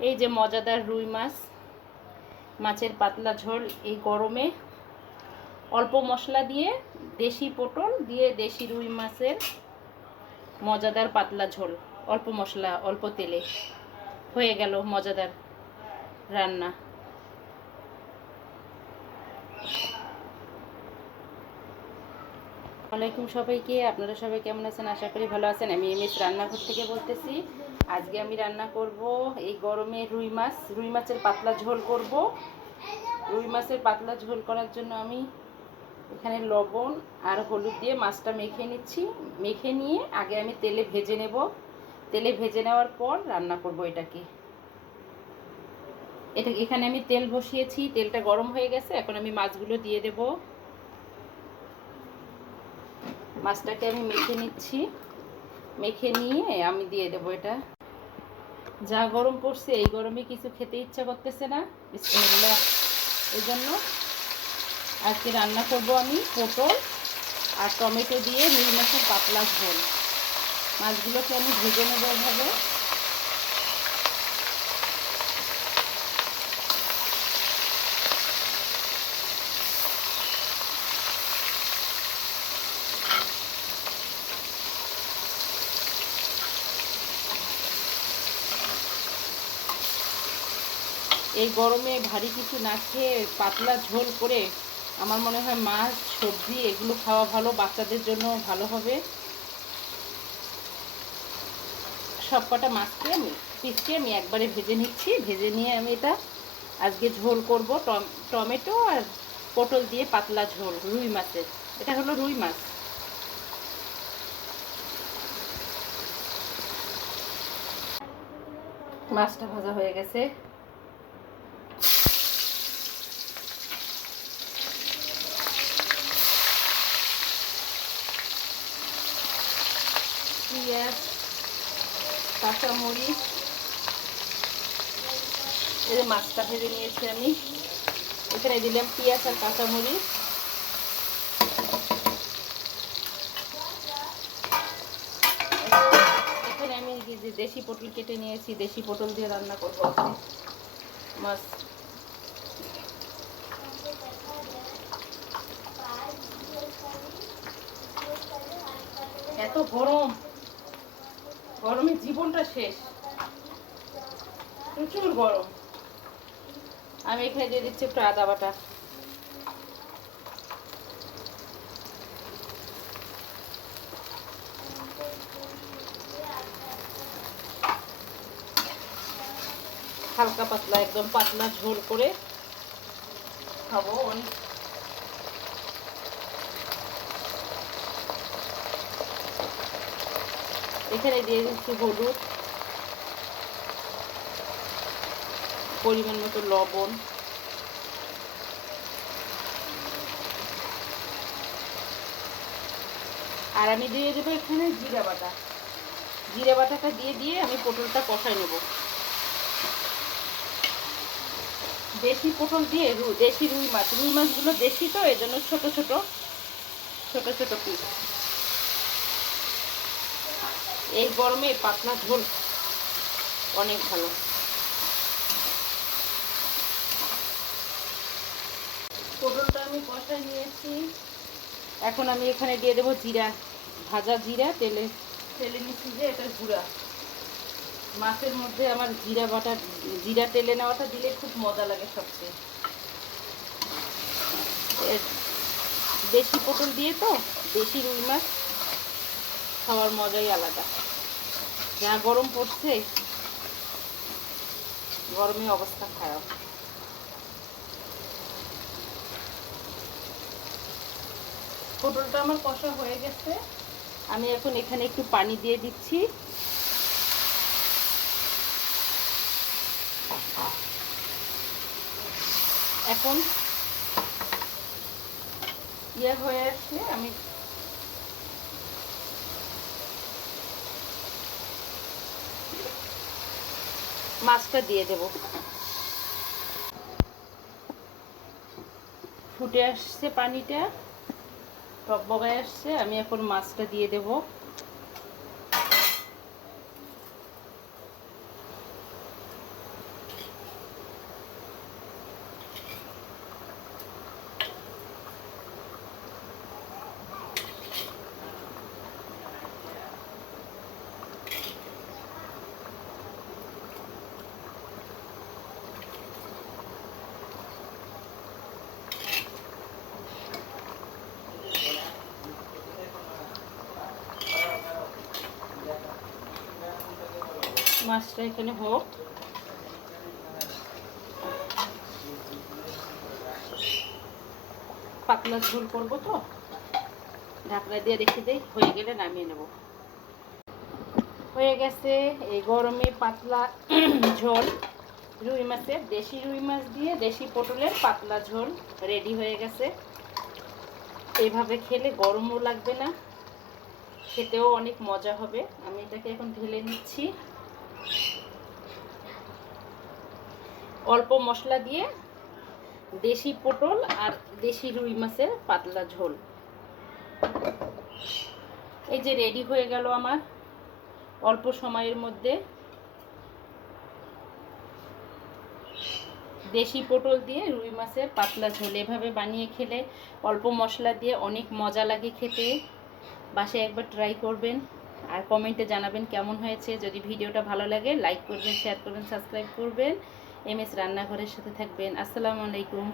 এই যে মজাদার রুই মাছ, মাছের পাতলা ঝোল এই গরমে। অল্প মশলা দিয়ে দেশি পটল দিয়ে দেশি রুই মাছের মজাদার পাতলা ঝোল। অল্প মশলা, অল্প তেলে। হয়ে গেল মজাদার রান্না। ওয়ালাইকুম সবাইকে। আপনারা সবাই কেমন আছেন? আশা করি ভালো আছেন। আমি এম এস রান্নাঘর থেকে বলতেছি। আজকে আমি রান্না করব এই গরমে রুই মাছ। রুই মাছের পাতলা ঝোল করব। রুই মাছের পাতলা ঝোল করার জন্য আমি এখানে লবণ আর হলুদ দিয়ে মাছটা মেখে নিচ্ছি। মেখে নিয়ে আগে আমি তেলে ভেজে নেব। তেলে ভেজে নেওয়ার পর রান্না করব এটাকে। এটা এখানে আমি তেল বসিয়েছি। তেলটা গরম হয়ে গেছে। এখন আমি মাছগুলো দিয়ে দেবো। মাছটাকে আমি মেখে নিচ্ছি। মেখে নিয়ে আমি দিয়ে দেবো এটা। যা গরম পড়ছে, এই গরমে কিছু খেতে ইচ্ছা করতেছে না। বিসমিল্লাহ। এই জন্য আজকে রান্না করব আমি পটল আর টমেটো দিয়ে রুই মাছের পাতলা ঝোল। মাছগুলোকে আমি ভেজে নেব এভাবে। এই গরমে ভারী কিছু না খেয়ে পাতলা ঝোল করে আমার মনে হয় মাছ, সবজি এগুলো খাওয়া ভালো, বাচ্চাদের জন্য ভালো হবে। সব কটা মাছকে আমি পিসকে আমি একবারে ভেজে নিচ্ছি। ভেজে নিয়ে আমি এটা আজকে ঝোল করব টমেটো আর পটল দিয়ে পাতলা ঝোল, রুই মাছের। এটা হলো রুই মাছ। মাছটা ভাজা হয়ে গেছে। পেঁয়াজ কাঁচামরিচ, এই মাছটা ভেজে নিয়েছি আমি। এখানে দিলাম পেঁয়াজ আর কাঁচামরিচ। এখানে আমি যে দেশি পটল কেটে নিয়েছি, দেশি পটল দিয়ে রান্না করব। মাছ। এত গরম! গরমে জীবনটা শেষ। প্রচুর গরম। আমি এখানে দিয়ে দিচ্ছি একটু আদা বাটা। হালকা পাতলা, একদম পাতলা ঝোল করে খাব। অনেক এখানে দিয়ে দিচ্ছি হলুদ, পরিমাণ মতো লবণ, আর আমি দিয়ে দেবো এখানে জিরা বাটা। জিরা বাটাটা দিয়ে দিয়ে আমি পটলটা কষাই নেব। দেশি পটল দিয়ে দেশি রুই মাছ। রুই মাছগুলো দেশি তো এই জন্য ছোটো ছোটো ছোটো ছোটো পিস এই গরমে পাতলা ঝোল অনেক ভালো। পটলটা আমি কষায় নিয়েছি। এখন আমি এখানে দিয়ে দেবো জিরা, ভাজা জিরা, তেলে তেলে নিচ্ছি যে এটা গুঁড়া। মাছের মধ্যে আমার জিরা বাটা, জিরা তেলে নেওয়াটা দিলে খুব মজা লাগে সবচেয়ে। দেশি পটল দিয়ে তো, দেশি রুই মাছ। খাওয়ার মজাই আলাদা। যা গরম পড়ছে, গরমে অবস্থা খারাপ। পটলটা আমার কষা হয়ে গেছে। আমি এখন এখানে একটু পানি দিয়ে দিচ্ছি। এখন ইয়ে হয়ে আসছে আমি মাছটা দিয়ে দেব। ফুটে আসছে পানিটা টকবগায় আসছে আমি এখন মাছটা দিয়ে দেব। মাছটা এখানে হোক। পাতলা ঝোল করব তো। ঢাকনা দিয়ে রেখে দেই, হয়ে গেলে নামিয়ে নেব। হয়ে গেছে এই গরমে পাতলা ঝোল। রুই মাছের, দেশি রুই মাছ দিয়ে দেশি পটলের পাতলা ঝোল রেডি হয়ে গেছে। এইভাবে খেলে গরমও লাগবে না, খেতেও অনেক মজা হবে। আমি এটাকে এখন ঢেলে নিচ্ছি। অল্প মশলা দিয়ে দেশি পটল আর দেশি রুই মাছের পাতলা ঝোল। এই যে রেডি হয়ে গেল আমার অল্প সময়ের মধ্যে। দেশি পটল দিয়ে রুই মাছের পাতলা ঝোল। এভাবে বানিয়ে খেলে অল্প মশলা দিয়ে অনেক মজা লাগে খেতে। বাসায় একবার ট্রাই করবেন আর কমেন্টে জানাবেন কেমন হয়েছে। যদি ভিডিওটা ভালো লাগে লাইক করবেন শেয়ার করবেন সাবস্ক্রাইব করবেন। এম এস রান্নাঘরের সাথে থাকবেন। আসসালামু আলাইকুম।